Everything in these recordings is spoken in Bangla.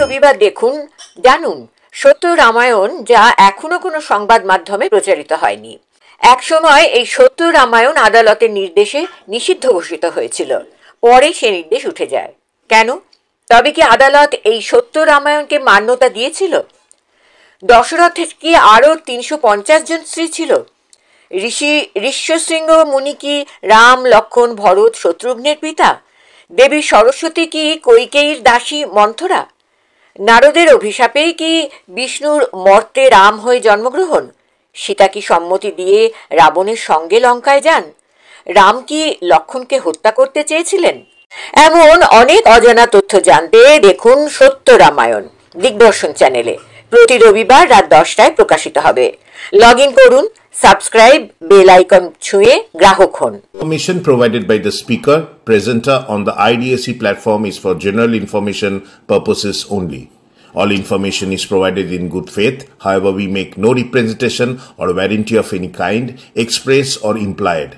রবিবার দেখুন, জানুন সত্য রামায়ণ, যা এখনো কোনো সংবাদ মাধ্যমে প্রচারিত হয়নি। একসময় এই সত্য রামায়ণ আদালতের নির্দেশে নিষিদ্ধ ঘোষিত হয়েছিল, পরে সে নির্দেশ উঠে যায়। কেন? তবে কি আদালত এই সত্য রামায়ণকে মান্যতা দিয়েছিল? দশরথের কি আরও 350 জন স্ত্রী ছিল? ঋষ্যশৃঙ্গ মুনি কি রাম, লক্ষ্মণ, ভরত, শত্রুঘ্নের পিতা? দেবী সরস্বতী কি কৈকেয়ীর দাসী মন্থরা? নারদের অভিশাপেই কি বিষ্ণুর মর্তে রাম হয়ে জন্মগ্রহণ? সীতা কি সম্মতি দিয়ে রাবণের সঙ্গে লঙ্কায় যান? রাম কি লক্ষ্মণকে হত্যা করতে চেয়েছিলেন? এমন অনেক অজানা তথ্য জানতে দেখুন সত্য রামায়ণ দিগদর্শন চ্যানেলে। প্রতি রবিবার রাত 10টায় প্রকাশিত হবে। লগ ইন করুন, সাবস্ক্রাইব, বেল আইকন ছুঁয়ে গ্রাহক হন। Information provided by the speaker, presenter on the IDSC platform is for general information purposes only. All information is provided in good faith. However, we make no representation or warranty of any kind, express or implied,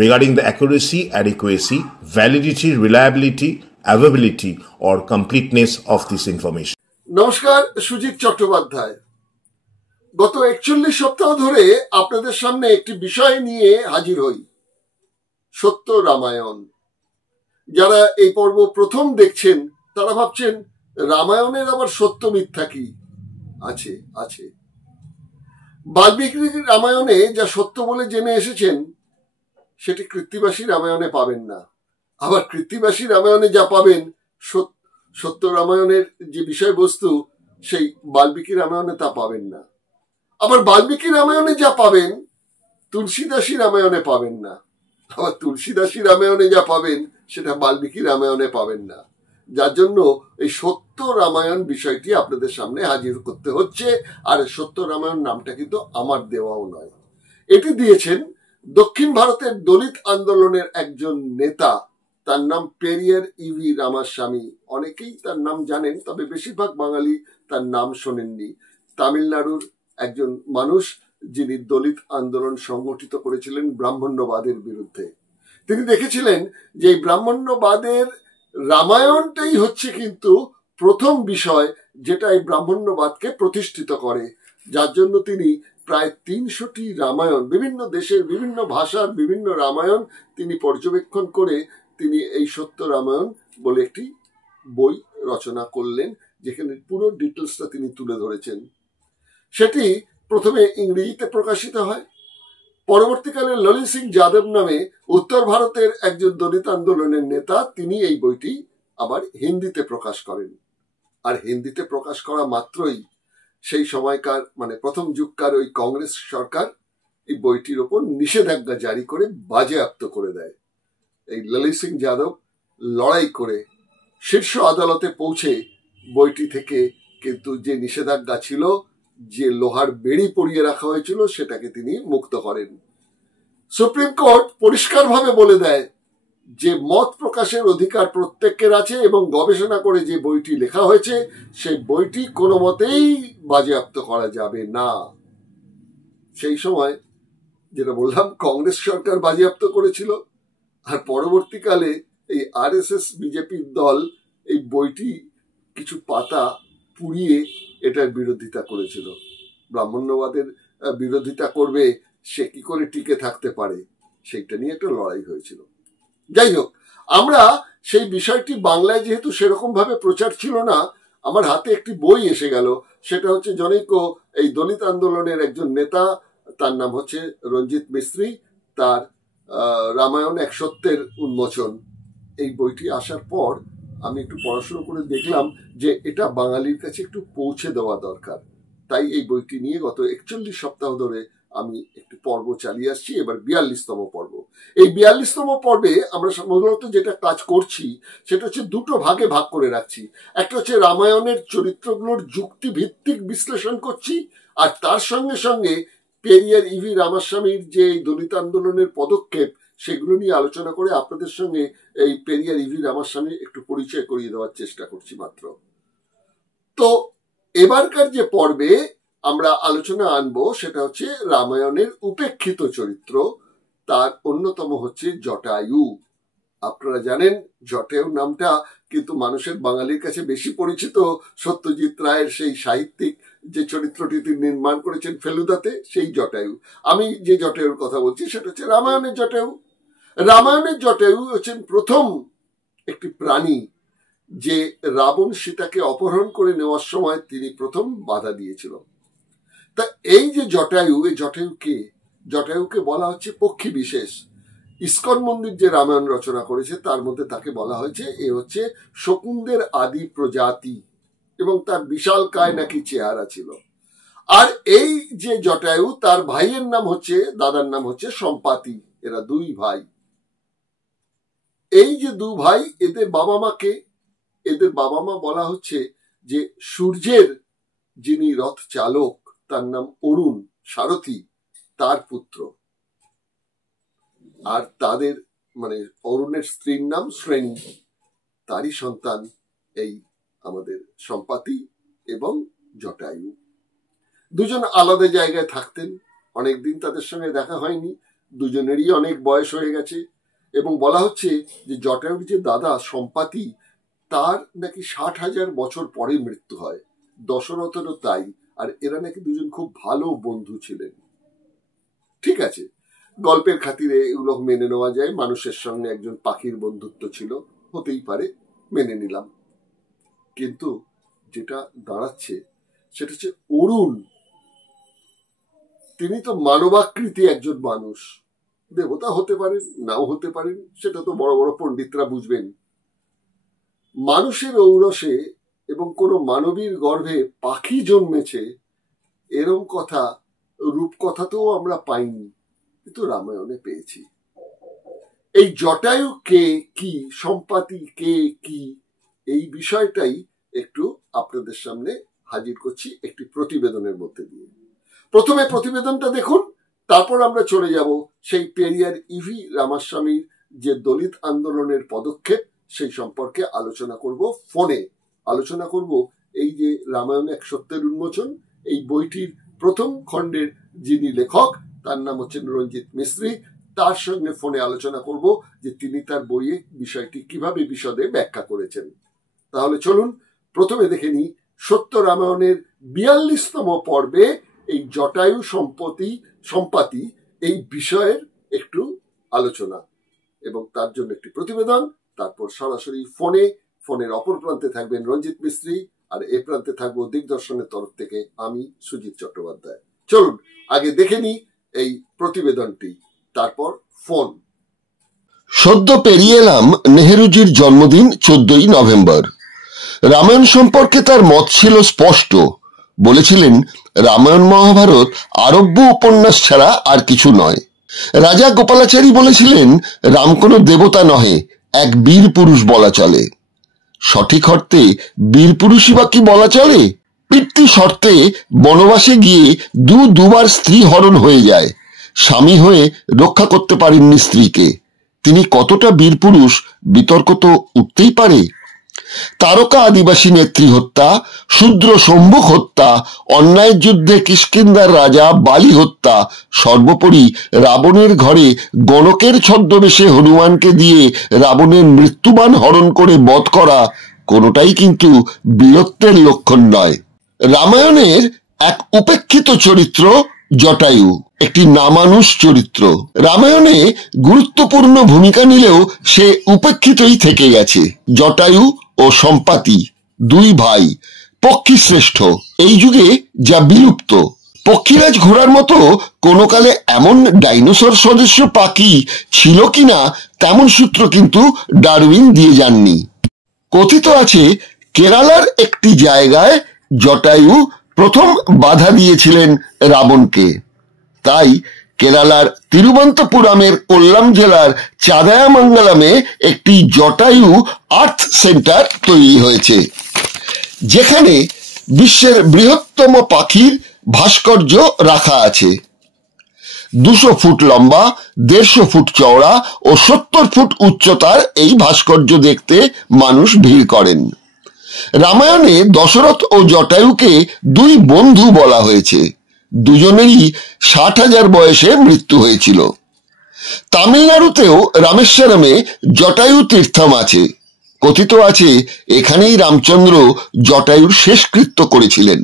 regarding the accuracy, adequacy, validity, reliability, availability, or completeness of this information. নমস্কার, সুজিত চট্টোপাধ্যায়। গত 41 সপ্তাহ ধরে আপনাদের সামনে একটি বিষয় নিয়ে হাজির হই, সত্য রামায়ণ। যারা এই পর্ব প্রথম দেখছেন তারা ভাবছেন রামায়ণের আবার সত্য মিথ্যা কি আছে? আছে। বাল্মীকি রামায়ণে যা সত্য বলে জেনে এসেছেন সেটি কৃত্তিবাসী রামায়ণে পাবেন না। আবার কৃত্তিবাসী রামায়ণে যা পাবেন, সত্য রামায়ণের যে বিষয়বস্তু, সেই বাল্মীকি রামায়ণে তা পাবেন না। আবার বাল্মীকি রামায়ণে যা পাবেন তুলসীদাসী রামায়ণে পাবেন না। আবার তুলসীদাসী রামায়ণে যা পাবেন সেটা বাল্মীকি রামায়ণে পাবেন না। যার জন্য এই সত্য রামায়ণ বিষয়টি আপনাদের সামনে হাজির করতে হচ্ছে। আর সত্য রামায়ণ নামটা কিন্তু আমার দেওয়াও নয়, এটি দিয়েছেন দক্ষিণ ভারতের দলিত আন্দোলনের একজন নেতা। তার নাম পেরিয়ার ইভি রামাস্বামী। অনেকেই তার নাম জানেন, তবে বেশিরভাগ বাঙালি তার নাম শোনেননি। তামিলনাড়ুর একজন মানুষ, যিনি দলিত আন্দোলন সংগঠিত করেছিলেন ব্রাহ্মণ্যবাদের বিরুদ্ধে। তিনি দেখেছিলেন যে এই ব্রাহ্মণ্যবাদের রামায়ণটাই হচ্ছে কিন্তু প্রথম বিষয় যেটা এই ব্রাহ্মণ্যবাদকে প্রতিষ্ঠিত করে। যার জন্য তিনি প্রায় 300টি রামায়ণ, বিভিন্ন দেশের বিভিন্ন ভাষার বিভিন্ন রামায়ণ তিনি পর্যবেক্ষণ করে তিনি এই সত্য রামায়ণ বলে একটি বই রচনা করলেন, যেখানে পুরো ডিটেলসটা তিনি তুলে ধরেছেন। সেটি প্রথমে ইংরেজিতে প্রকাশিত হয়। পরবর্তীকালে ললিত সিং যাদব নামে উত্তর ভারতের একজন দলিত আন্দোলনের নেতা, তিনি এই বইটি আবার হিন্দিতে প্রকাশ করেন। আর হিন্দিতে প্রকাশ করা মাত্রই সেই সময়কার, মানে প্রথম যুগকার ওই কংগ্রেস সরকার এই বইটির ওপর নিষেধাজ্ঞা জারি করে বাজেয়াপ্ত করে দেয়। এই ললিত সিং যাদব লড়াই করে শীর্ষ আদালতে পৌঁছে বইটি থেকে কিন্তু যে নিষেধাজ্ঞা ছিল, যে লোহার বেড়ি পরিয়ে রাখা হয়েছিল, সেটাকে তিনি মুক্ত করেন। সুপ্রিম কোর্ট পরিষ্কারভাবে বলে দেয় যে মত প্রকাশের অধিকার প্রত্যেকের আছে এবং গবেষণা করে যে বইটি লেখা হয়েছে সেই বইটি কোনো মতেই বাজেয়াপ্ত করা যাবে না। সেই সময় যেটা বললাম, কংগ্রেস সরকার বাজেয়াপ্ত করেছিল। আর পরবর্তীকালে এই আরএসএস বিজেপির দল এই বইটি কিছু পাতা পুড়িয়ে এটার বিরোধিতা করেছিল। ব্রাহ্মণ্যবাদের বিরোধিতা করবে, সে কি করে টিকে থাকতে পারে, সেইটা নিয়ে একটা লড়াই হয়েছিল। যাই হোক, আমরা সেই বিষয়টি বাংলায় যেহেতু সেরকম ভাবে প্রচার ছিল না, আমার হাতে একটি বই এসে গেল। সেটা হচ্ছে জনৈক এই দলিত আন্দোলনের একজন নেতা, তার নাম হচ্ছে রঞ্জিত মিস্ত্রি, তার রামায়ণ এক সত্যের উন্মোচন। এই বইটি আসার পর আমি একটু পড়াশোনা করে দেখলাম যে এটা বাঙালির কাছে একটু পৌঁছে দেওয়া দরকার। তাই এই বইটি নিয়ে গত 41 সপ্তাহ ধরে আমি একটু পর্ব চালিয়ে আসছি। এবার 42তম পর্ব। এই 42তম পর্বে আমরা মূলত যেটা কাজ করছি সেটা হচ্ছে দুটো ভাগে ভাগ করে রাখছি। একটা হচ্ছে রামায়ণের চরিত্রগুলোর যুক্তি ভিত্তিক বিশ্লেষণ করছি, আর তার সঙ্গে সঙ্গে পেরিয়ার ইভি রামাস্বামীর যে দলিত আন্দোলনের পদক্ষেপ সেগুলো নিয়ে আলোচনা করে আপনাদের সঙ্গে এই পেরিয়ার ইভি রামাস্বামীর একটু পরিচয় করিয়ে দেওয়ার চেষ্টা করছি মাত্র। তো এবারকার যে পর্বে আমরা আলোচনা আনবো সেটা হচ্ছে রামায়ণের উপেক্ষিত চরিত্র। তার অন্যতম হচ্ছে জটায়ু। আপনারা জানেন জটায়ু নামটা কিন্তু মানুষের বাঙালির কাছে বেশি পরিচিত সত্যজিৎ রায়ের সেই সাহিত্যিক যে চরিত্রটি তিনি নির্মাণ করেছেন ফেলুদাতে, সেই জটায়ু। আমি যে জটায়ুর কথা বলছি সেটা হচ্ছে রামায়ণের জটায়ু। রামায়ণের জটায়ু হচ্ছেন প্রথম একটি প্রাণী যে রাবণ সীতাকে অপহরণ করে নেওয়ার সময় তিনি প্রথম বাধা দিয়েছিল। তা এই যে জটায়ু, এই জটায়ুকে বলা হচ্ছে পক্ষী বিশেষ। ইস্কন মন্দির যে রামায়ণ রচনা করেছে তার মধ্যে তাকে বলা হয়েছে এ হচ্ছে শকুনদের আদি প্রজাতি, এবং তার বিশাল কায় নাকি চেহারা ছিল। আর এই যে জটায়ু, তার ভাইয়ের নাম হচ্ছে, দাদার নাম হচ্ছে সম্পাতি। এরা দুই ভাই। এই যে দু ভাই, এদের বাবা মাকে, এদের বাবা মা বলা হচ্ছে যে সূর্যের যিনি রথ চালক তার নাম অরুণ সারথী, তার পুত্র। আর তাদের মানে অরুণের স্ত্রীর নাম শ্রেণী, তারই সন্তান এই আমাদের সম্পাতি এবং জটায়ু। দুজন আলাদা জায়গায় থাকতেন, অনেকদিন তাদের সঙ্গে দেখা হয়নি, দুজনেরই অনেক বয়স হয়ে গেছে। এবং বলা হচ্ছে যে জটায়ুর যে দাদা সম্পাতি, তার নাকি 60,000 বছর পরে মৃত্যু হয়, দশরথেরও তাই। আর এরা নাকি দুজন খুব ভালো বন্ধু ছিলেন। ঠিক আছে, গল্পের খাতিরে এগুলো মেনে নেওয়া যায়, মানুষের সঙ্গে একজন পাখির বন্ধুত্ব ছিল, হতেই পারে, মেনে নিলাম। কিন্তু যেটা দাঁড়াচ্ছে সেটা হচ্ছে অরুণ, তিনি তো মানবাকৃতি একজন মানুষ, দেবতা হতে পারেন নাও হতে পারেন, সেটা তো বড় বড় পণ্ডিতরা বুঝবেন। মানুষের ঔরসে এবং কোন মানবীর গর্ভে পাখি জন্মেছে এরম কথা রূপকথাতেও আমরা পাইনি, কিন্তু রামায়ণে পেয়েছি। এই জটায়ু কে কি, সম্পাতি কে কি, এই বিষয়টাই একটু আপনাদের সামনে হাজির করছি একটি প্রতিবেদনের মধ্যে দিয়ে। প্রথমে প্রতিবেদনটা দেখুন, তারপর আমরা চলে যাব সেই পেরিয়ার ইভি রামাস্বামীর যে দলিত আন্দোলনের পদক্ষেপ সেই সম্পর্কে আলোচনা করব। ফোনে আলোচনা করব এই যে রামায়ণ এক সত্যের উন্মোচন, এই বইটির প্রথম খণ্ডের যিনি লেখক তার নাম হচ্ছেন রঞ্জিত মিস্ত্রি, তার সঙ্গে ফোনে আলোচনা করব যে তিনি তার বইয়ে বিষয়টি কিভাবে বিশদে ব্যাখ্যা করেছেন। তাহলে চলুন প্রথমে দেখে নিই সত্য রামায়ণের 42তম পর্বে এই জটায়ু সম্পাতি এই বিষয়ের একটু আলোচনা এবং তার জন্য একটি প্রতিবেদন। তারপর সরাসরি ফোনের অপর প্রান্তে থাকবেন রঞ্জিত মিস্ত্রি, আর এ প্রান্তে থাকবো দিগদর্শনের তরফ থেকে আমি সুজিত চট্টোপাধ্যায়। চলুন আগে দেখে নিই এই প্রতিবেদনটি, তারপর ফোন। সদ্য পেরিয়ে এলাম নেহেরুজির জন্মদিন 14ই নভেম্বর। রামায়ণ সম্পর্কে তার মত ছিল স্পষ্ট। বলেছিলেন রামায়ণ মহাভারত আরব্য উপন্যাস ছাড়া আর কিছু নয়। রাজা গোপালাচারী বলেছিলেন রাম কোনো দেবতা নহে, এক বীর পুরুষ বলা চলে। সঠিক অর্থে বীর পুরুষই বা কি বলা চলে? পিতৃ শর্তে বনবাসে গিয়ে দুবার স্ত্রী হরণ হয়ে যায়, স্বামী হয়ে রক্ষা করতে পারেননি স্ত্রীকে। তিনি কতটা বীর পুরুষ, বিতর্ক তো উঠতেই পারে। তারকা আদিবাসী নেত্রী হত্যা, শূদ্র সম্মুখ হত্যা, অন্যায়ের যুদ্ধে কিষ্কিন্ধার রাজা বালি হত্যা, সর্বোপরি রাবণের ঘরে গণকের ছদ্মবেশে হনুমানকে দিয়ে রাবণের মৃত্যুবান হরণ করে বধ করা, কোনোটাই কিন্তু বীরত্বের লক্ষণ নয়। রামায়ণের এক উপেক্ষিত চরিত্র জটায়ু, একটি নামানুষ চরিত্র। রামায়ণে গুরুত্বপূর্ণ ভূমিকা নিলেও সে উপেক্ষিতই থেকে গেছে। জটায়ু ও সম্পাতি দুই ভাই, পক্ষী শ্রেষ্ঠ, এই যুগে যা বিলুপ্ত। পক্ষীরাজ ঘোড়ার মতো কোনো কালে এমন ডাইনোসর সদস্য পাখি ছিল কিনা তেমন সূত্র কিন্তু ডারউইন দিয়ে যাননি। কথিত আছে কেরালার একটি জায়গায় জটায়ু প্রথম বাধা দিয়েছিলেন রাবণকে। তাই কেরালার তিরুবন্তপুরমের কোল্লাম জেলার চাদায়ামঙ্গলমে একটি জটায়ু আর্থ সেন্টার তৈরি হয়েছে, যেখানে বিশ্বের বৃহত্তম পাখির ভাস্কর্য রাখা আছে। 200 ফুট লম্বা, 150 ফুট চওড়া ও 70 ফুট উচ্চতার এই ভাস্কর্য দেখতে মানুষ ভিড় করেন। রামায়ণে দশরথ ও জটায়ুকে দুই বন্ধু বলা হয়েছে। দুজনেরই 60,000 বয়সে মৃত্যু হয়েছিল। তামিলনাড়ুতেও রামেশ্বরমে জটায়ু তীর্থম আছে। কথিত আছে এখানেই রামচন্দ্র জটায়ুর শেষকৃত্য করেছিলেন।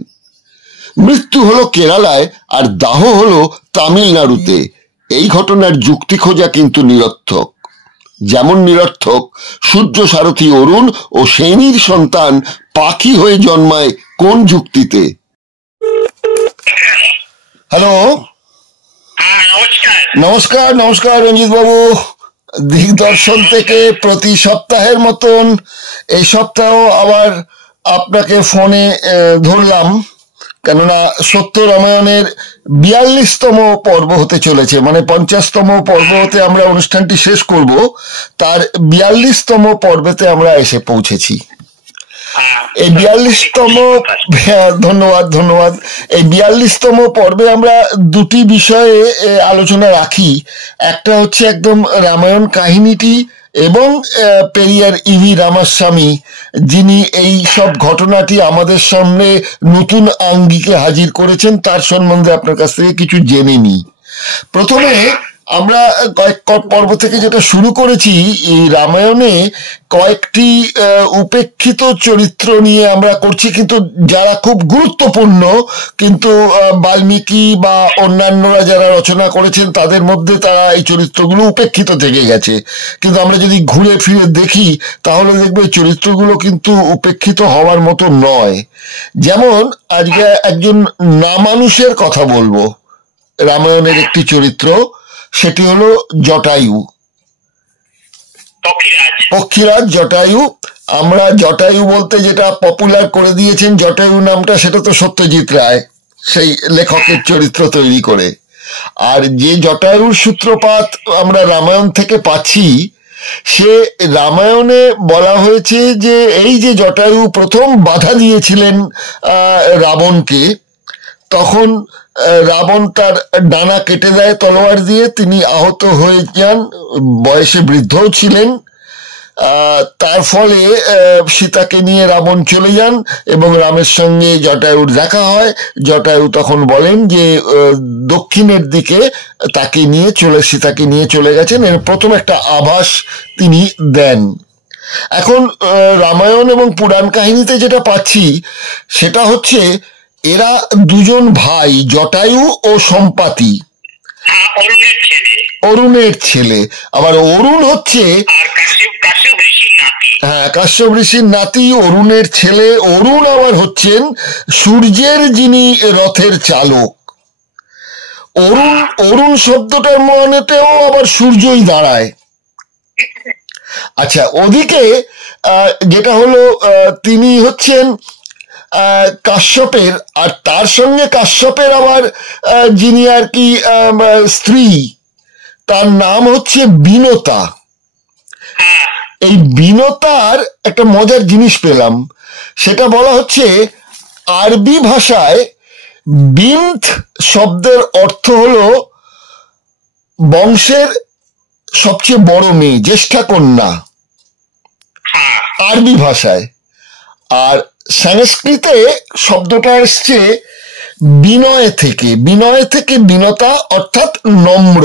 মৃত্যু হলো কেরালায় আর দাহ হলো তামিলনাড়ুতে। এই ঘটনার যুক্তি খোঁজা কিন্তু নিরর্থক। যেমন নিরর্থক সূর্য সারথী অরুণ ও সেনীর সন্তান পাখি হয়ে জন্মায় কোন যুক্তিতে? হ্যালো, নমস্কার। নমস্কার রঞ্জিত বাবু। দিগদর্শন থেকে প্রতি সপ্তাহের মতন এই সপ্তাহ আবার আপনাকে ফোনে ধরলাম, কেননা সত্য রামায়ণের 42তম পর্ব হতে চলেছে, মানে 50তম পর্ব হতে আমরা অনুষ্ঠানটি শেষ করব, তার 42তম পর্বেতে আমরা এসে পৌঁছেছি। এই 42তম, ধন্যবাদ। এই 42তম পর্বে আমরা দুটি বিষয়ে আলোচনা রাখি। একটা হচ্ছে একদম রামায়ণ কাহিনীটি এবং পেরিয়ার ইভি রামাস্বামী, যিনি এই সব ঘটনাটি আমাদের সামনে নতুন আঙ্গিকে হাজির করেছেন, তার সম্বন্ধে আপনার কাছ থেকে কিছু জেনে নিই। প্রথমে আমরা কয়েক পর্ব থেকে যেটা শুরু করেছি, এই রামায়ণে কয়েকটি উপেক্ষিত চরিত্র নিয়ে আমরা করছি, কিন্তু যারা খুব গুরুত্বপূর্ণ, কিন্তু বাল্মীকি বা অন্যান্যরা যারা রচনা করেছেন তাদের মধ্যে তারা এই চরিত্রগুলো উপেক্ষিত থেকে গেছে। কিন্তু আমরা যদি ঘুরে ফিরে দেখি তাহলে দেখবে চরিত্রগুলো কিন্তু উপেক্ষিত হওয়ার মতো নয়। যেমন আজকে একজন নামানুষের কথা বলবো, রামায়ণের একটি চরিত্র, সেটি হলো জটায়ু, পক্ষীরাজ জটায়ু। আমরা জটায়ু বলতে যেটা পপুলার করে দিয়েছেন জটায়ু নামটা, সেটা তো সত্যজিৎ রায় সেই লেখকের চরিত্র তৈরি করে। আর যে জটায়ুর সূত্রপাত আমরা রামায়ণ থেকে পাচ্ছি, সে রামায়ণে বলা হয়েছে যে এই যে জটায়ু প্রথম বাধা দিয়েছিলেন রাবণকে, তখন রাবণ তার ডানা কেটে দেয় তলোয়ার দিয়ে, তিনি আহত হয়ে যান, বয়সে বৃদ্ধও ছিলেন। তার ফলে সীতাকে নিয়ে রাবণ চলে যান এবং রামের সঙ্গে জটায়ুর দেখা হয়। জটায়ু তখন বলেন যে দক্ষিণের দিকে তাকে নিয়ে সীতাকে নিয়ে চলে গেছেন, এর প্রথম একটা আভাস তিনি দেন। এখন রামায়ণ এবং পুরাণ কাহিনীতে যেটা পাচ্ছি সেটা হচ্ছে এরা দুজন ভাই, জটায়ু ও সম্পাতি, অরুণের ছেলে। আবার অরুণ হচ্ছে কাশ্যপ ঋষির নাতি, অরুণের ছেলে। অরুণ আবার হচ্ছেন সূর্যের যিনি রথের চালক। অরুণ শব্দটার মানেতেও আবার সূর্যই দাঁড়ায়। আচ্ছা, ওদিকে যেটা হলো তিনি হচ্ছেন কাশ্যপের, আর তার সঙ্গে কাশ্যপের আবার যিনি আর কি স্ত্রী, তার নাম হচ্ছে বিনতা। এই বিনতার একটা মজার জিনিস পেলাম, সেটা বলা হচ্ছে আরবি ভাষায় বিন্ত শব্দের অর্থ হলো বংশের সবচেয়ে বড় মেয়ে, জ্যেষ্ঠা কন্যা, আরবি ভাষায়। আর সংস্কৃতে শব্দটা এসছে বিনয় থেকে বিনতা, অর্থাৎ নম্র।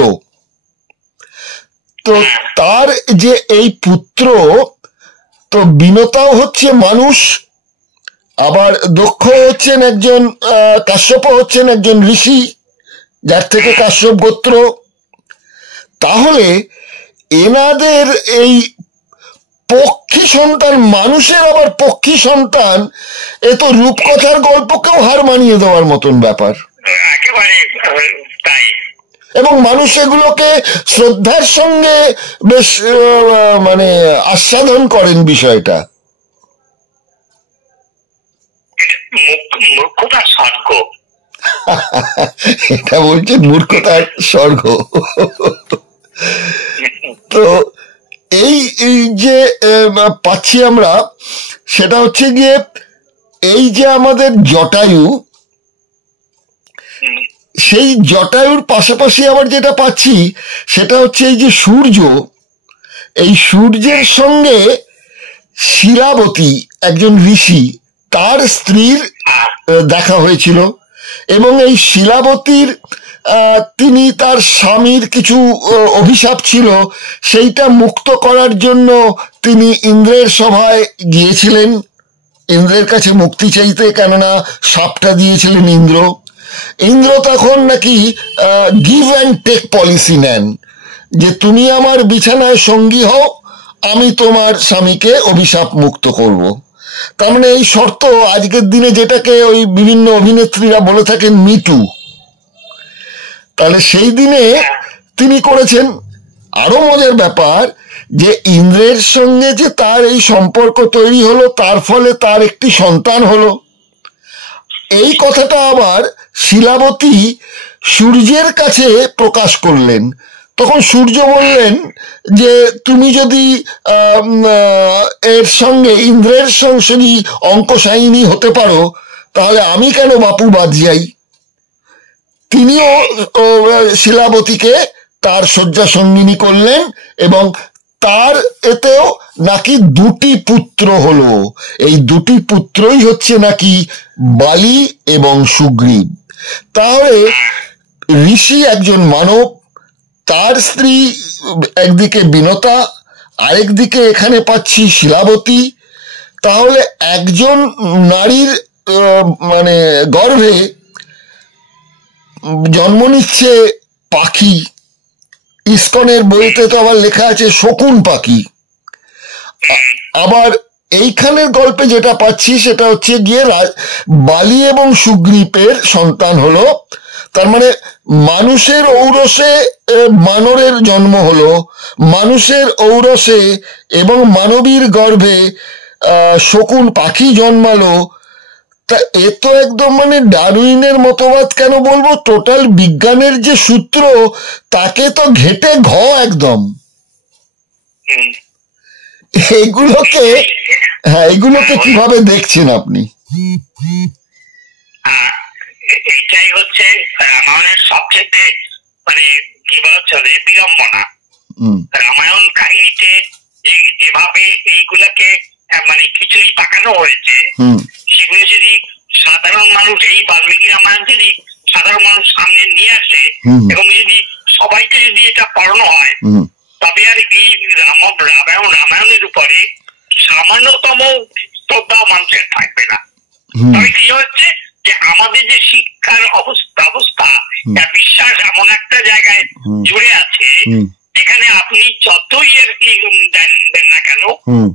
তো তার যে এই পুত্র, তো বিনতাও হচ্ছে মানুষ, আবার দক্ষ হচ্ছেন একজন, কাশ্যপ হচ্ছেন একজন ঋষি, যার থেকে কাশ্যপ গোত্র। তাহলে এনাদের এই পক্ষী সন্তান, মানুষের আবার পক্ষী সন্তান, এ তো রূপকথার গল্পকেও হার মানিয়ে দেওয়ার মতন ব্যাপার। এবং মানুষ এগুলোকে শ্রদ্ধার সঙ্গে বেশ মানে আস্বাদন করেন বিষয়টা। এটা বলছেন মূর্খতার স্বর্গ। তো এই যে পাচ্ছি আমরা, সেটা হচ্ছে গিয়ে এই যে আমাদের জটায়ু, সেই জটায়ুর পাশাপাশি আবার যেটা পাচ্ছি সেটা হচ্ছে এই যে সূর্য, এই সূর্যের সঙ্গে শিলাবতী একজন ঋষি, তার স্ত্রীর দেখা হয়েছিল। এবং এই শিলাবতীর তিনি তার স্বামীর কিছু অভিশাপ ছিল, সেইটা মুক্ত করার জন্য তিনি ইন্দ্রের সভায় গিয়েছিলেন ইন্দ্রের কাছে মুক্তি চাইতে, কেননা সাপটা দিয়েছিলেন ইন্দ্র। ইন্দ্র তখন নাকি গিভ অ্যান্ড টেক পলিসি নেন, যে তুমি আমার বিছানায় সঙ্গী হও, আমি তোমার স্বামীকে অভিশাপ মুক্ত করব। তার মানে এই শর্ত আজকের দিনে যেটাকে ওই বিভিন্ন অভিনেত্রীরা বলে থাকেন মিটু, তাহলে সেই দিনে তিনি করেছেন। আরো মজার ব্যাপার যে ইন্দ্রের সঙ্গে যে তার এই সম্পর্ক তৈরি হলো, তার ফলে তার একটি সন্তান হলো। এই কথাটা আবার শিলাবতী সূর্যের কাছে প্রকাশ করলেন। তখন সূর্য বললেন যে তুমি যদি এর সঙ্গে ইন্দ্রের সঙ্গে অঙ্কশায়িনী হতে পারো, তাহলে আমি কেন বাপু বাদ যাই। তিনিও শিলাবতীকে তার শয্যা সঙ্গিনী করলেন এবং তার এতেও নাকি দুটি পুত্র হলো। এই দুটি পুত্রই হচ্ছে নাকি বালি এবং সুগ্রীব। তাহলে ঋষি একজন মানব, তার স্ত্রী একদিকে বিনতা, আরেকদিকে এখানে পাচ্ছি শিলাবতী। তাহলে একজন নারীর মানে গর্ভে জন্ম নিচ্ছে পাখি। ইস্কনের বইতে তো আবার লেখা আছে শকুন পাখি। আবার এইখানের গল্পে যেটা পাচ্ছি সেটা হচ্ছে গিয়ে বালি এবং সুগ্রীবের সন্তান হলো। তার মানে মানুষের ঔরসে মানরের জন্ম হলো, মানুষের ঔরসে এবং মানবীর গর্ভে শকুন পাখি জন্মালো। তা এ তো একদম মানে ডারউইনের মতবাদ কেন বলবো, টোটাল বিজ্ঞানের যে সূত্র তাকে তো ঘেটে ঘ একদম। এগুলোকে কিভাবে দেখছেন আপনি? এটাই হচ্ছে রামায়ণের সবচেয়ে মানে কি বলা চলে বিড়ম্বনা। রামায়ণ কাহিনীতে যেভাবে এইগুলাকে মানে খিচুড়ি পাকানো হয়েছে, সেগুলো যদি সাধারণ মানুষ, এই বাল্মীকি রামায়ণ যদি সাধারণ মানুষ সামনে নিয়ে আসে এবং যদি সবাইকে যদি এটা পড়ানো হয়, তবে আর এই রামায়ণের উপরে সামান্যতম শ্রদ্ধা মানুষের থাকবে না। তবে কি হচ্ছে যে আমাদের যে শিক্ষার ব্যবস্থা, বিশ্বাস এমন একটা জায়গায় জুড়ে আছে যেখানে আপনি যতই এর কি দেন না কেন,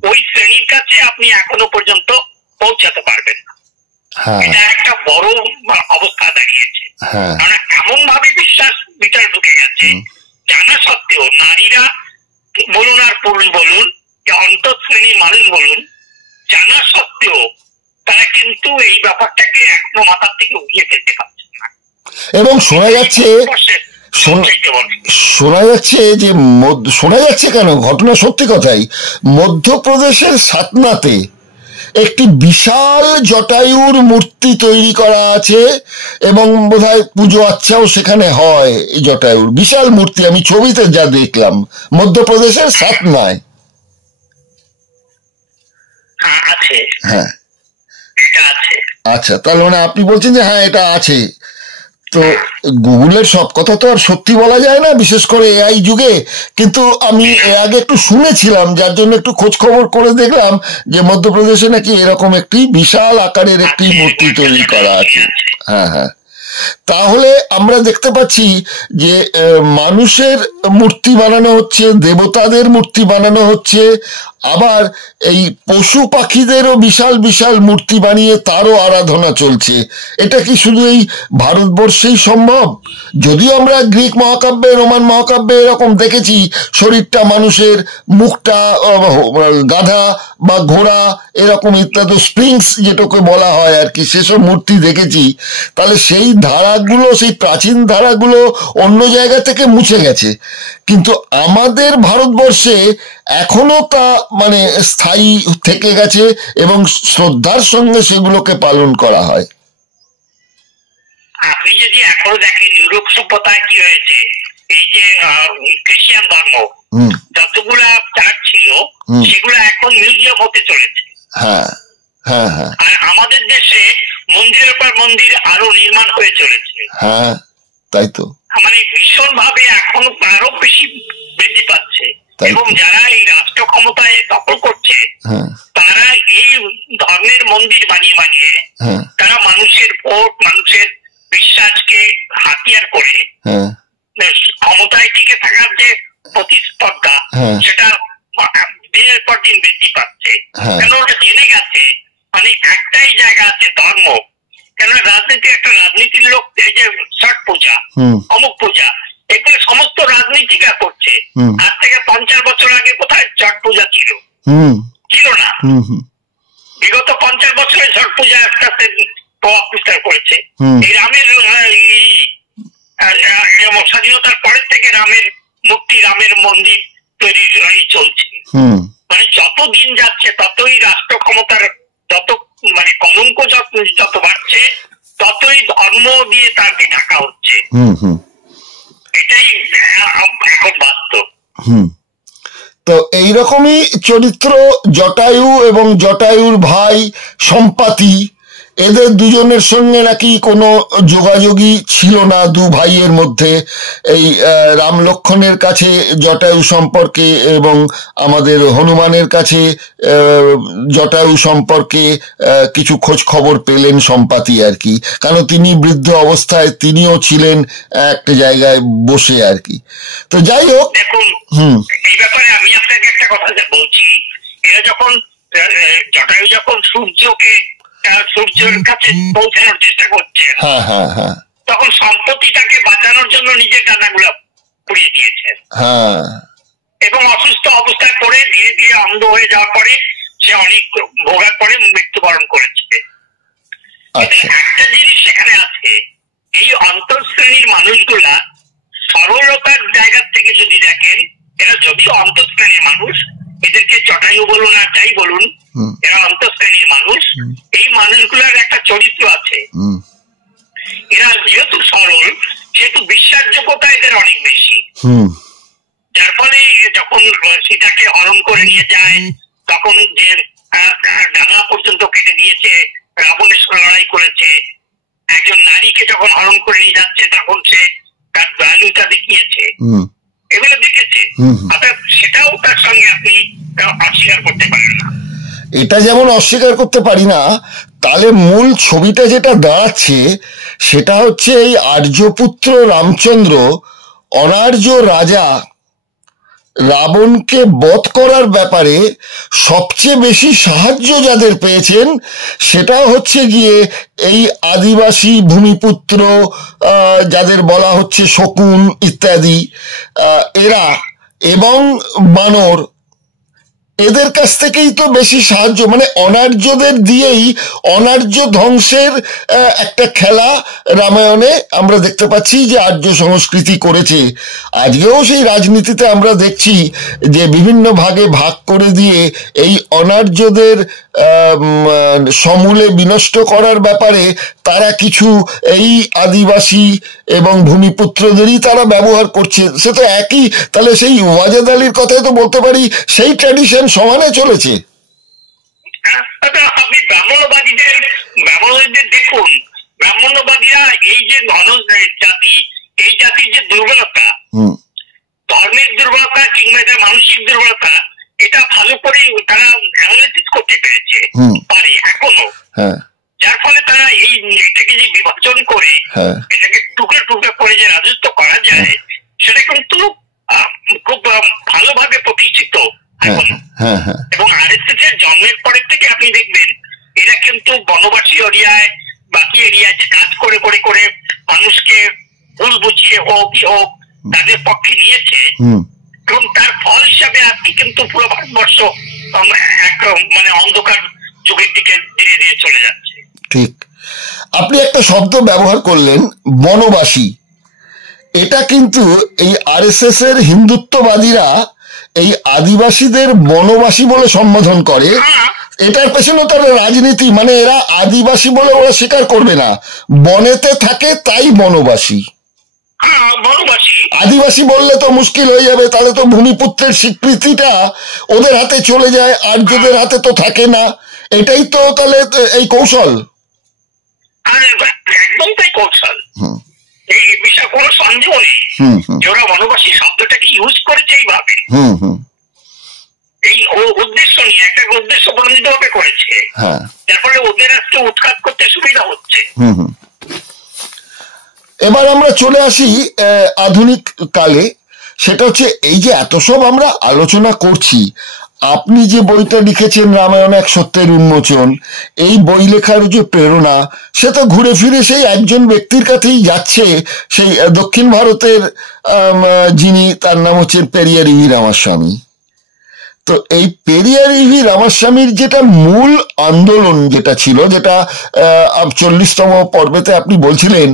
ওই শ্রেণীর কাছে আপনি এখনো পর্যন্ত পৌঁছাতে পারবেন না। এটা একটা বড় অবস্থা দাঁড়িয়েছে। কারণ এমন ভাবে বিশ্বাস ভিতরে ঢুকে গেছে, জানা সত্ত্বেও নারীরা বলুন আর পুরুষ বলুন, অন্তর শ্রেণীর মানুষ বলুন, জানা সত্ত্বেও তারা কিন্তু এই ব্যাপারটাকে এখনো মাথার থেকে উঠিয়ে ফেলতে পারছে না। এবং শোনা যাচ্ছে কেন, ঘটনা সত্যি কথাই, মধ্যপ্রদেশের সাতনাতে একটি বিশাল জটায়ুর মূর্তি তৈরি করা আছে এবং বোধহয় পুজো আচ্ছাও সেখানে হয়। এই জটায়ুর বিশাল মূর্তি আমি ছবিতে যা দেখলাম মধ্যপ্রদেশের সাতনায়। হ্যাঁ, আচ্ছা, তাহলে মানে আপনি বলছেন যে হ্যাঁ এটা আছে। তো গুগলের সব কথা তো আর সত্যি বলা যায় না, বিশেষ করে এআই যুগে। কিন্তু আমি এর আগে একটু শুনেছিলাম, যার জন্য একটু খোঁজ খবর করে দেখলাম যে মধ্যপ্রদেশে নাকি এরকম একটি বিশাল আকারের একটি মূর্তি তৈরি করা আছে। হ্যাঁ হ্যাঁ, তাহলে আমরা দেখতে পাচ্ছি যে মানুষের মূর্তি বানানো হচ্ছে, দেবতাদের মূর্তি বানানো হচ্ছে, আবার এই পশু পাখিদেরও বিশাল বিশাল মূর্তি বানিয়ে তারও আরাধনা চলছে। এটা কি শুধু এই ভারতবর্ষেই সম্ভব? যদিও আমরা গ্রিক মহাকাব্যে, রোমান মহাকাব্যে এরকম দেখেছি, শরীরটা মানুষের, মুখটা গাধা বা ঘোড়া এরকম ইত্যাদি, স্প্রিংস যেটাকে বলা হয় আর কি, সেসব মূর্তি দেখেছি। তাহলে সেই ধারাগুলো, সেই প্রাচীন ধারাগুলো অন্য জায়গা থেকে মুছে গেছে, কিন্তু আমাদের ভারতবর্ষে এখনো তা মানে স্থায়ী থেকে গেছে এবং শ্রদ্ধার সঙ্গে সেগুলোকে পালন করা হয়। আপনি যদি এখনো দেখেন ইউরোপ সভ্যতায় কি হয়েছে, এই যে খ্রিস্টান ধর্ম যতগুলা চার্চ ছিল সেগুলো এখন মিউজিয়াম হতে চলেছে। হ্যাঁ হ্যাঁ হ্যাঁ, আর আমাদের দেশে মন্দিরের পর মন্দির আরো নির্মাণ হয়ে চলেছে। হ্যাঁ, তাই তো, মানে ভীষণ ভাবে এখন আরো বেশি বৃদ্ধি পাচ্ছে। এবং যারা এই রাষ্ট্র ক্ষমতায় দখল করছে তারা এই ধর্মের মন্দির বানিয়ে বানিয়ে তারা মানুষের ভোট, মানুষের বিশ্বাসকে হাতিয়ার করে ক্ষমতায় টিকে থাকার যে প্রতিস্পর্ধা সেটা দিনের পর দিন বৃদ্ধি পাচ্ছে। কেন ওটা জেনে গেছে মানে একটাই জায়গা আছে ধর্ম। কেন রাজনীতি, একটা রাজনীতির লোক এই যে ছট পূজা, অমুক পূজা, এগুলো সমস্ত রাজনীতিকা করছে। আজ থেকে 50 বছর আগে কোথায় ছট পূজা ছিল? ছিল না। বিগত 50 বছরে ছট পূজা আস্তে আস্তে প্রভাব বিস্তার করেছে। এই রামের স্বাধীনতার পরের থেকে রামের মূর্তি, রামের মন্দির তৈরি চলছে। মানে যত দিন যাচ্ছে ততই রাষ্ট্র ক্ষমতার যত মানে কলঙ্ক যত বাড়ছে ততই ধর্ম দিয়ে তাকে ঢাকা হচ্ছে। এটাই এখন বাস্তব। তো এইরকমই চরিত্র জটায়ু এবং জটায়ুর ভাই সম্পাতি, এদের দুজনের সঙ্গে নাকি কোনো যোগাযোগই ছিল না দু ভাইয়ের মধ্যে। এই রাম লক্ষ্মণের কাছে জটায়ু সম্পর্কে এবং আমাদের হনুমানের কাছে জটায়ু সম্পর্কে কিছু খোঁজ খবর পেলেন সম্পাতি আর কি, কারণ তিনি বৃদ্ধ অবস্থায় তিনিও ছিলেন একটা জায়গায় বসে আর কি। তো যাই হোক, দেখুন এই ব্যাপারে আমি আপনাকে একটা কথা বলছি। এরা যখন জটায়ু যখন সূর্যের কাছে পৌঁছানোর চেষ্টা করছে, তখন সম্পত্তি তাকে বাঁচানোর জন্য নিজের ডানাগুলো পুড়িয়ে দিয়েছে এবং অসুস্থ অবস্থায় পড়ে ধীরে ধীরে অন্ধ হয়ে যাওয়ার পরে সে অনেক ভোগার পরে মৃত্যুবরণ করেছে। একটা জিনিস সেখানে আছে, এই অন্তঃশ্রেণীর মানুষগুলা সরলতার জায়গা থেকে যদি দেখেন, এরা যদিও অন্তঃশ্রেণীর মানুষ, এদেরকে জটায়ু বলুন আর যাই বলুন, এরা অন্তঃশ্রেণীর মানুষ। এই মানুষগুলোর একটা চরিত্র আছে। এরা যেহেতু সরল, সেহেতু বিশ্বাসযোগ্যতা এদের অনেক বেশি। যার ফলে যখন সীতাকে হরণ করে নিয়ে যায়, তখন যে ডানা পর্যন্ত কেটে দিয়েছে, রাবণের সঙ্গে লড়াই করেছে, একজন নারীকে যখন হরণ করে নিয়ে যাচ্ছে তখন সে তার ভ্যালুটা দেখিয়েছে, এগুলো দেখেছে। অর্থাৎ সেটাও তার সঙ্গে আপনি অস্বীকার করতে পারেন না। এটা যেমন অস্বীকার করতে পারি না, তাহলে মূল ছবিটা যেটা দাঁড়াচ্ছে সেটা হচ্ছে এই আর্যপুত্র রামচন্দ্র অনার্য রাজা রাবণকে বধ করার ব্যাপারে সবচেয়ে বেশি সাহায্য যাদের পেয়েছেন সেটা হচ্ছে গিয়ে এই আদিবাসী ভূমিপুত্র, যাদের বলা হচ্ছে শকুন ইত্যাদি, এরা এবং বানর, এদের কাছ থেকেই তো বেশি সাহায্য, মানে অনার্যদের দিয়েই অনার্য ধ্বংসের একটা খেলা রামায়ণে আমরা দেখতে পাচ্ছি যে আর্য সংস্কৃতি করেছে। আজকেও সেই রাজনীতিতে আমরা দেখছি যে বিভিন্ন ভাগে ভাগ করে দিয়ে এই অনার্যদের সমূলে বিনষ্ট করার ব্যাপারে তারা কিছু এই আদিবাসী এবং ভূমিপুত্রদেরই তারা ব্যবহার করছে। সে তো একই, তাহলে সেই ওয়াজেদ আলীর কথাই তো বলতে পারি সেই ট্র্যাডিশন সমানে চলেছে। আপনি ব্রাহ্মণবাদীদের দেখুন, ব্রাহ্মণবাদীরা এই যে জাতি, এই জাতির যে দুর্বলতা, ধর্মের দুর্বলতা কিংবা মানসিক দুর্বলতা, এটা ভালো করে তারা অ্যানালাইসিস করতে পেরেছে, পারে এখনো। যার ফলে তারা এটাকে যে বিভাজন করে, এটাকে টুকরো টুকরো করে যে রাজত্ব করা যায়, সেটা কিন্তু খুব ভালোভাবে প্রতিষ্ঠিত। এবং আরএসএস এর জন্মের পরের থেকে আপনি দেখবেন এরা কিন্তু বনবাসী এরিয়ায়, বাকি এরিয়ায় কাজ করে করে করে মানুষকে ভুল বুঝিয়ে হোক তাদের পক্ষে নিয়েছে, এবং তার ফল হিসাবে আজকে কিন্তু পুরো ভারতবর্ষ এক মানে অন্ধকার যুগের দিকে ধীরে ধীরে চলে যাচ্ছে। ঠিক, আপনি একটা শব্দ ব্যবহার করলেন বনবাসী। এটা কিন্তু এই আরএসএস এর হিন্দুত্ববাদীরা এই আদিবাসীদের বনবাসী বলে সম্বোধন করে। এটার পেছনে তার রাজনীতি, মানে এরা আদিবাসী বলে ওরা স্বীকার করবে না, বনেতে থাকে তাই বনবাসী। আদিবাসী বললে তো মুশকিল হয়ে যাবে, তাহলে তো ভূমিপুত্রের স্বীকৃতিটা ওদের হাতে চলে যায়, আর্যদের হাতে তো থাকে না। এটাই তো তাহলে এই কৌশল, একদম তাই কৌশল। এই বিষয়ে কোনো সন্দেহ নেই যে ওরা বনবাসী শব্দটাকে ইউজ করেছে এইভাবে। হয়েছে, যার ফলে ওদের একটু উৎখাত করতে সুবিধা হচ্ছে। এবার আমরা চলে আসি আধুনিক কালে। সেটা হচ্ছে এই যে এত সব আমরা আলোচনা করছি, আপনি যে বইটা লিখেছেন রামায়ণ এক সত্যের উন্মোচন, এই বই লেখার যে প্রেরণা সেটা ঘুরে ফিরে সেই একজন ব্যক্তির কাছেই যাচ্ছে, সেই দক্ষিণ ভারতের যিনি, তার নাম হচ্ছে পেরিয়ার ইভি রামাস্বামী। তো এই পেরিয়ার ইভি রামাস্বামীর যেটা মূল আন্দোলন যেটা ছিল, যেটা 40তম পর্বেতে আপনি বলছিলেন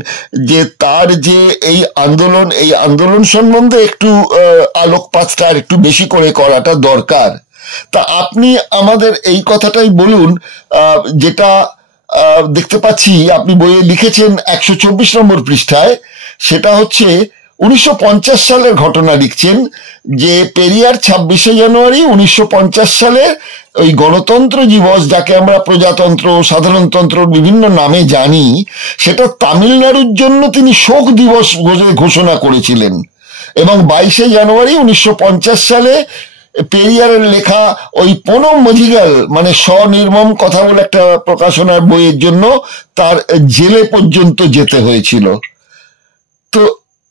যে তার যে এই আন্দোলন সম্বন্ধে একটু আলোকপাতটা একটু বেশি করে করাটা দরকার। তা আপনি আমাদের এই কথাটাই বলুন, যেটা দেখতে পাচ্ছি আপনি বইয়ে লিখেছেন 124 নম্বর পৃষ্ঠায়। সেটা হচ্ছে 1950 সালের ঘটনা লিখছেন যে পেরিয়ার 26শে জানুয়ারি 1950 সালে ওই গণতন্ত্র দিবস, যাকে আমরা প্রজাতন্ত্র, সাধারণতন্ত্র বিভিন্ন নামে জানি, সেটা তামিলনাড়ুর জন্য তিনি শোক দিবস ঘোষণা করেছিলেন। এবং 22শে জানুয়ারি 1950 সালে পেরিয়ারের লেখা ওই পোনম মজিগাল, মানে স্বনির্মম কথা বলে একটা প্রকাশনার বইয়ের জন্য তার জেলে পর্যন্ত যেতে হয়েছিল। তো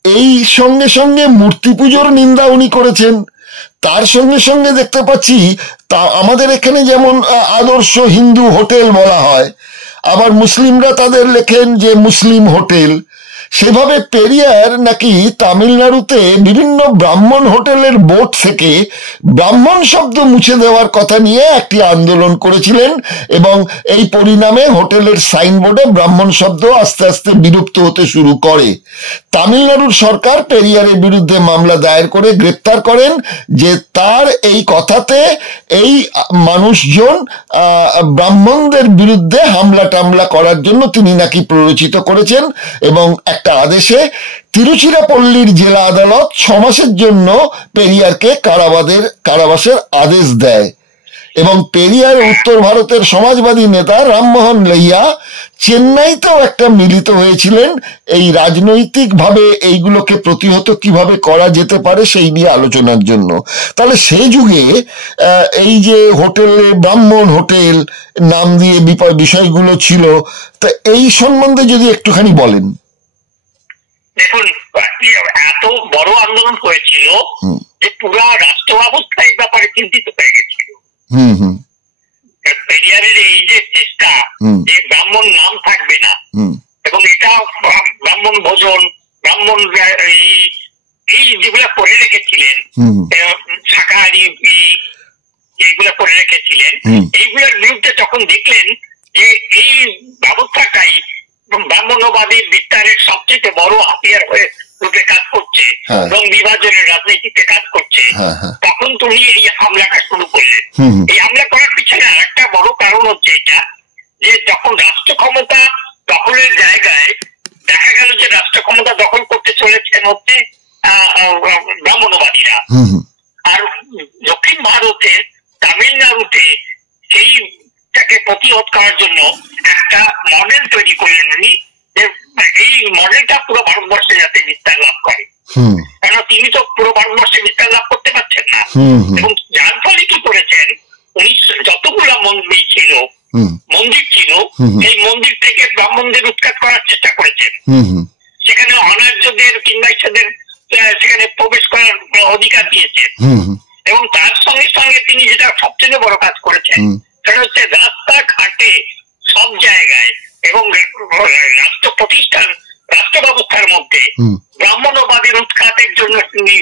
এই সঙ্গে সঙ্গে মূর্তি পুজোর নিন্দা উনি করেছেন। তার সঙ্গে সঙ্গে দেখতে পাচ্ছি তা আমাদের এখানে যেমন আদর্শ হিন্দু হোটেল বলা হয়, আবার মুসলিমরা তাদের লেখেন যে মুসলিম হোটেল। সেভাবে পেরিয়ার নাকি তামিলনাড়ুতে বিভিন্ন ব্রাহ্মণ হোটেলের বোর্ড থেকে ব্রাহ্মণ শব্দ মুছে দেওয়ার কথা নিয়ে একটি আন্দোলন করেছিলেন, এবং এই পরিণামে হোটেলের সাইনবোর্ডে ব্রাহ্মণ শব্দ আস্তে আস্তে বিলুপ্ত হতে শুরু করে। তামিলনাড়ুর সরকার পেরিয়ারের বিরুদ্ধে মামলা দায়ের করে গ্রেপ্তার করেন যে তার এই কথাতে এই মানুষজন ব্রাহ্মণদের বিরুদ্ধে হামলা টামলা করার জন্য তিনি নাকি প্ররোচিত করেছেন, এবং একটা আদেশে তিরুচিরাপল্লীর জেলা আদালত 6 মাসের জন্য পেরিয়ারকে কারাবাসের আদেশ দেয়। এবং পেরিয়ার উত্তর ভারতের সমাজবাদী নেতা রামমোহন লাহিয়া চেন্নাইতেও একটা মিলিত হয়েছিলেন এই রাজনৈতিকভাবে এইগুলোকে প্রতিহত কিভাবে করা যেতে পারে সেই নিয়ে আলোচনার জন্য। তাহলে সেই যুগে এই যে হোটেলে ব্রাহ্মণ হোটেল নাম দিয়ে বিষয়গুলো ছিল, তা এই সম্বন্ধে যদি একটুখানি বলেন। দেখুন, এত বড় আন্দোলন হয়েছিল যে পুরো রাষ্ট্র ব্যবস্থা এই ব্যাপারে চিন্তিত হয়ে গেছিল। পেরিয়ারের এই যে চেষ্টা যে ব্রাহ্মণ নাম থাকবে না, এবং এটা ব্রাহ্মণ ভোজন, ব্রাহ্মণ এই যেগুলা করে রেখেছিলেন, শাকাহারি এইগুলা করে রেখেছিলেন, এইগুলোর বিরুদ্ধে যখন দেখলেন যে এই ব্যবস্থাটাই ব্রাহ্মণ্যবাদীর বিস্তারের সবচেয়ে বড় হাতিয়ার হয়ে রূপে কাজ করছে এবং বিভাজনের রাজনীতিতে কাজ করছে, তখন তুমি এই হামলাটা শুরু করলেন। এই হামলা করার পিছনে আরেকটা বড় কারণ হচ্ছে এটা যে যখন রাষ্ট্র ক্ষমতা দখলের জায়গায় দেখা গেল যে রাষ্ট্র ক্ষমতা দখল করতে চলেছেন হচ্ছে ব্রাহ্মণ্যবাদীরা, আর দক্ষিণ ভারতের তামিলনাড়ুতে সেইটাকে প্রতিহত করার জন্য একটা মডেল তৈরি করলেন উনি, যে এই মডেলটা পুরো ভারতবর্ষে যাতে বিস্তার লাভ করে। কেন তিনি তো পুরো ভারতবর্ষে বিস্তার লাভ করতে পারছেন না, এবং যার ফলে কি করেছেন, উনি যতগুলো মন্দির ছিল এই মন্দির থেকে ব্রাহ্মণদের উৎখাত করার চেষ্টা করেছেন। সেখানে অনার্যদের কিংবা সেখানে প্রবেশ করার অধিকার দিয়েছেন, এবং তার সঙ্গে সঙ্গে তিনি যেটা সবচেয়ে বড় কাজ করেছেন সেটা হচ্ছে রাস্তাঘাটে সব জায়গায় এবং রাষ্ট্র প্রতিষ্ঠান, রাষ্ট্র ব্যবস্থার মধ্যে ব্রাহ্মণ্যবাদীর উৎখাতের জন্য তিনি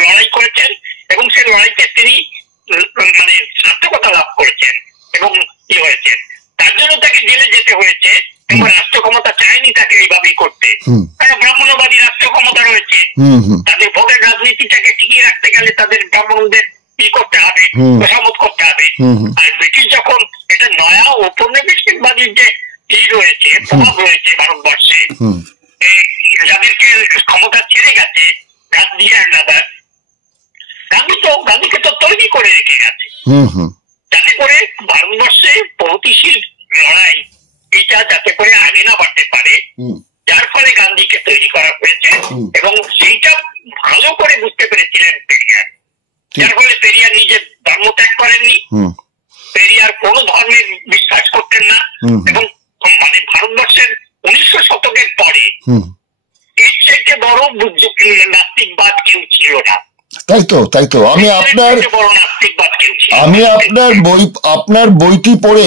লড়াই করেছেন, এবং সেই লড়াইতে তিনি মানে সার্থকতা লাভ করেছেন এবং ইয়ে হয়েছেন। তার জন্য তাকে জেলে যেতে হয়েছে, এবং রাষ্ট্র ক্ষমতা চায়নি তাকে এইভাবেই করতে, কারণ ব্রাহ্মণ্যবাদী রাষ্ট্র ক্ষমতা রয়েছে, তাদের ভোটের রাজনীতিটাকে টিকিয়ে রাখতে গেলে তাদের ব্রাহ্মণদের ই করতে হবে, প্রশামত করতে হবে। আর ব্রিটিশ যখন এটা নয়া ঔপনিবেশিকবাদীর যে ই রয়েছে, প্রভাব রয়েছে ভারতবর্ষে, যাদেরকে ক্ষমতা ছেড়ে গেছে গান্ধী অ্যান্ড আদার, গান্ধীকে তো তৈরি করে রেখে গেছে যাতে করে ভারতবর্ষে প্রগতিশীল লড়াই এটা যাতে করে আগে না বাড়তে পারে, যার ফলে গান্ধীকে তৈরি করা হয়েছে, এবং সেইটা ভালো করে বুঝতে পেরেছিলেন পেরিয়ার, যার ফলে পেরিয়ার নিজে ধর্ম ত্যাগ করেননি, পেরিয়ার কোন ধর্মে বিশ্বাস করতেন না, এবং মানে ভারতবর্ষের 1900 শতকের পরে এর চাইতে বড় নাস্তিকবাদ কেউ ছিল না। তাই তো আপনার বইটি পড়ে,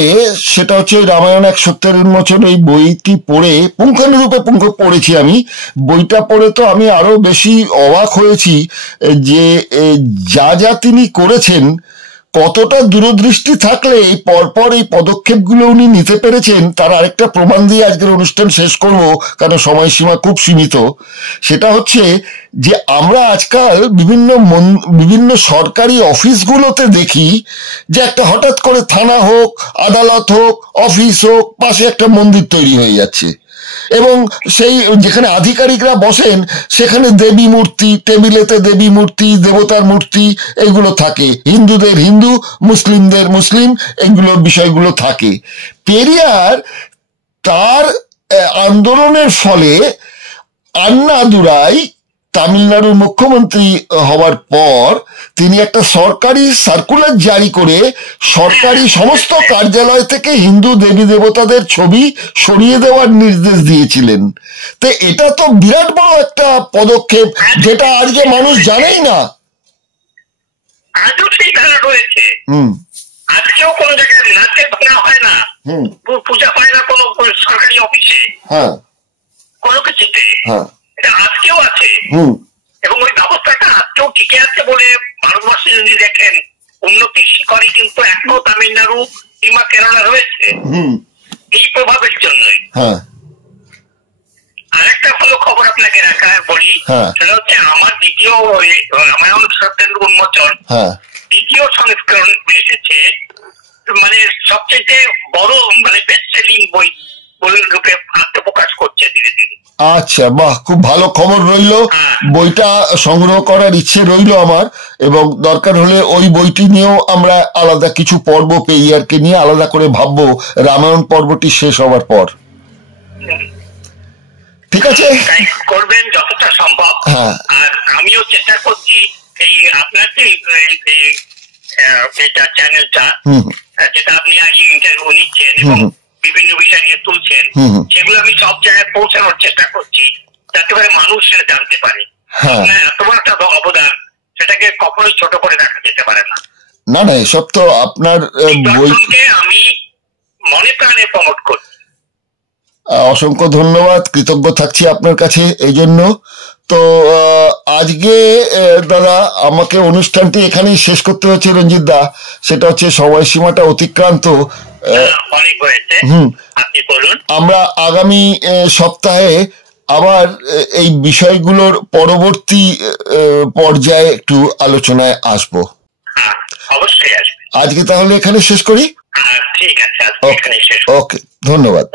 সেটা হচ্ছে রামায়ণ এক সত্যের উন্মোচন, এই বইটি পড়ে পুঙ্খানুরূপে পড়েছি আমি। বইটা পড়ে তো আমি আরো বেশি অবাক হয়েছি যে যা তিনি করেছেন, কতটা দূরদৃষ্টি থাকলে পরপর এই পদক্ষেপগুলো উনি নিতে পেরেছেন তার আরেকটা প্রমাণ দিয়ে আজকের অনুষ্ঠান শেষ করব, কারণ সময়সীমা খুব সীমিত। সেটা হচ্ছে যে আমরা আজকাল বিভিন্ন সরকারি অফিসগুলোতে দেখি যে একটা হঠাৎ করে থানা হোক, আদালত হোক, অফিস হোক, পাশে একটা মন্দির তৈরি হয়ে যাচ্ছে, এবং সেই যেখানে আধিকারিকরা বসেন সেখানে দেবী মূর্তি, টেবিলেতে দেবী মূর্তি, দেবতার মূর্তি এগুলো থাকে, হিন্দুদের হিন্দু, মুসলিমদের মুসলিম, এগুলো বিষয়গুলো থাকে। পেরিয়ার তার আন্দোলনের ফলে আন্নাদুরাই তামিলনাড়ুর মুখ্যমন্ত্রী হওয়ার পর তিনি একটা সরকারি সার্কুলার জারি করে সরকারি সমস্ত কার্যালয় থেকে হিন্দু দেবী দেবতাদের ছবি সরিয়ে দেওয়ার নির্দেশ দিয়েছিলেন। তো এটা তো বিরাট বড় একটা পদক্ষেপ, যেটা আজকে মানুষ জানেই না। আজও সেই ধারা রয়েছে, আজকেও কোন জায়গায় নাচের ভাঙা হয় না, পূজা হয় না কোনো সরকারি অফিসে, কোনো কিছুতে, এটা আজকেও আছে, এবং ওই ব্যবস্থাটা আজকেও টিকে আছে বলে ভারতবর্ষে যদি দেখেন উন্নতির শিখরে কিন্তু এখনো তামিলনাড়ু কিংবা কেরালা রয়েছে এই প্রভাবের জন্যই। আরেকটা ভালো খবর আপনাকে বলি, সেটা হচ্ছে আমার দ্বিতীয় রামায়ণ সত্যের উন্মোচন দ্বিতীয় সংস্করণ এসেছে, মানে সবচেয়ে বড় মানে বেস্ট সেলিং বই রূপে আত্মপ্রকাশ করছে ধীরে ধীরে। আচ্ছা, বাহ, খুব ভালো খবর রইল। বইটা সংগ্রহ করার ইচ্ছে রইল আমার, এবং দরকার হলে ওই বইটি নিয়েও আমরা আলাদা কিছু পর্ব পেরিয়ারকে নিয়ে আলাদা করে ভাববো রামায়ণ পর্বটি শেষ হওয়ার পর। ঠিক আছে, করবেন যতটা সম্ভব। আর আমিও চেষ্টা করছি এই আপনার যে চ্যানেলটা, যেটা আপনি ইন্টারভিউ নিচ্ছেন এবং বিভিন্ন বিষয় নিয়ে তুলছেন, সেগুলো আমি সব জায়গায় পৌঁছানোর চেষ্টা করছি যাতে করে মানুষ জানতে পারে। এত বড় একটা অবদান, সেটাকে কখনোই ছোট করে দেখা যেতে পারে না। না, এসব তো আপনার বইকে আমি মনে প্রাণে প্রমোট করি। অসংখ্য ধন্যবাদ, কৃতজ্ঞ থাকছি আপনার কাছে এই জন্য। তো আজকে দাদা আমাকে অনুষ্ঠানটি এখানেই শেষ করতে হচ্ছে রঞ্জিত দা, সেটা হচ্ছে সময়সীমাটা অতিক্রান্ত। আমরা আগামী সপ্তাহে আবার এই বিষয়গুলোর পরবর্তী পর্যায়ে একটু আলোচনায় আসবো। অবশ্যই আসবে। আজকে তাহলে এখানে শেষ করি। ঠিক আছে, ওকে, ধন্যবাদ।